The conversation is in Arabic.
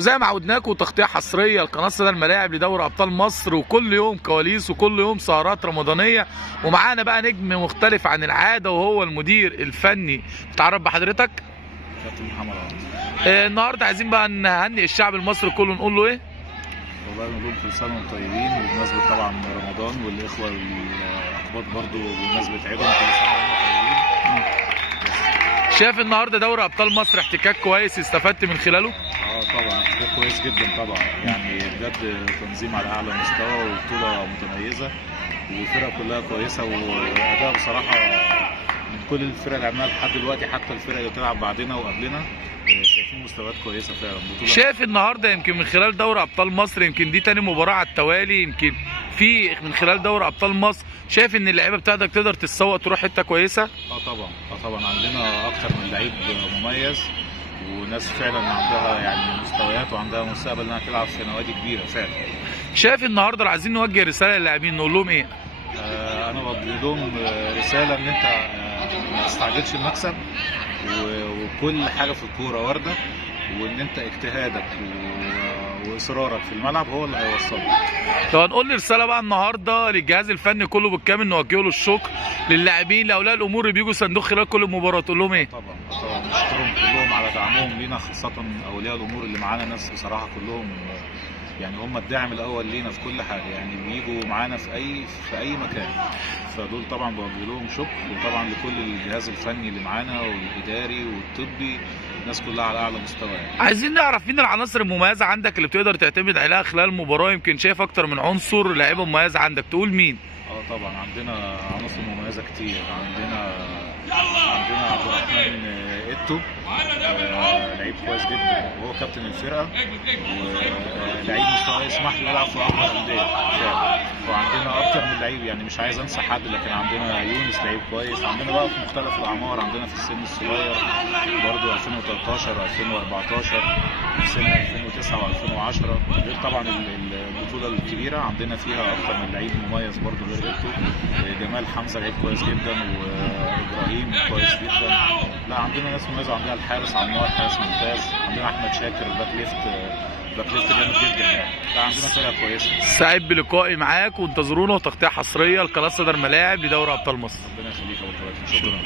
وزي ما عودناكم تغطيه حصريه لقناه صدى الملاعب لدوري ابطال مصر، وكل يوم كواليس وكل يوم سهرات رمضانيه. ومعانا بقى نجم مختلف عن العاده وهو المدير الفني. تعرف بحضرتك؟ كابتن محمد النهارده عايزين بقى نهنئ الشعب المصري كله، نقول له ايه؟ والله نقول لهم كل سنه وانتم طيبين، وبمناسبه طبعا رمضان والاخوه الاحباط برضو بمناسبه عيدهم كل سنه وانتم طيبين. شايف النهارده دوري ابطال مصر احتكاك كويس استفدت من خلاله؟ طبعا احتكاك كويس جدا طبعا، يعني بجد تنظيم على اعلى مستوى وبطوله متميزه والفرق كلها كويسه، واداء بصراحه من كل الفرق اللي عملناها لحد دلوقتي، حتى الفرق اللي بتلعب بعدنا وقبلنا شايفين مستويات كويسه فعلا. بطوله شايف النهارده يمكن من خلال دوري ابطال مصر يمكن دي تاني مباراه على التوالي، يمكن في من خلال دوري ابطال مصر شايف ان اللعيبه بتاعتك تقدر تتسوق تروح حته كويسه؟ طبعا عندنا اكتر من لعيب مميز، وناس فعلا عندها يعني مستويات وعندها مستقبل انها تلعب في نوادي كبيره فعلا. شايف النهارده لو عايزين نوجه رساله للاعبين نقول لهم ايه؟ انا بوجه لهم رساله ان انت ما تستعجلش المكسب، وكل حاجه في الكوره وارده، وان انت اجتهادك واصرارك في الملعب هو اللي هيوصلك. لو هنقول لي رساله بقى النهارده للجهاز الفني كله بالكامل نوجه له الشكر، للاعبين لاولياء الامور اللي بيجوا صندوق خلال كل مباراه تقول لهم ايه؟ طبعا نشكرهم كلهم على دعمهم لينا، خاصه اولياء الامور اللي معانا، ناس بصراحه كلهم يعني هم الداعم الاول لينا في كل حاجه، يعني بيجوا معانا في اي مكان، فدول طبعا بوجه لهم شكر، وطبعا لكل الجهاز الفني اللي معانا والاداري والطبي، الناس كلها على اعلى مستوى. عايزين نعرف مين العناصر المميزه عندك اللي بتقدر تعتمد عليها خلال المباراه، يمكن شايف اكتر من عنصر لعيبه مميزه عندك، تقول مين؟ طبعا عندنا عناصر مميزه كتير، عندنا عبد الرحمن إيتو لعيب كويس جدا وهو كابتن الفرقه، ولعيب مستواه يسمح له يلعب في افضل الانديه فعلا. وعندنا اكتر من لعيب، يعني مش عايز انسى حد، لكن عندنا يونس لعيب كويس، عندنا بقى في مختلف الاعمار، عندنا في السن الصغير برضه 2013 و2014، في سن 2009 و2010، غير طبعا البطوله الكبيره عندنا فيها اكتر من لعيب مميز برضه غير إيتو. جمال حمزه لعيب كويس جدا، وابراهيم كويس جدا. لا عندنا ناس مميزه، عندنا الحارس عمار حارس ممتاز، عندنا احمد شاكر باك ليفت جامد جدا يعني. لا عندنا فرقه كويسه. سعيد بلقائي معاك، وانتظرونا وتغطيه حصريه لقناه صدى الملاعب لدوري ابطال مصر. ربنا يخليك يا ابو الكباتن، شكرا.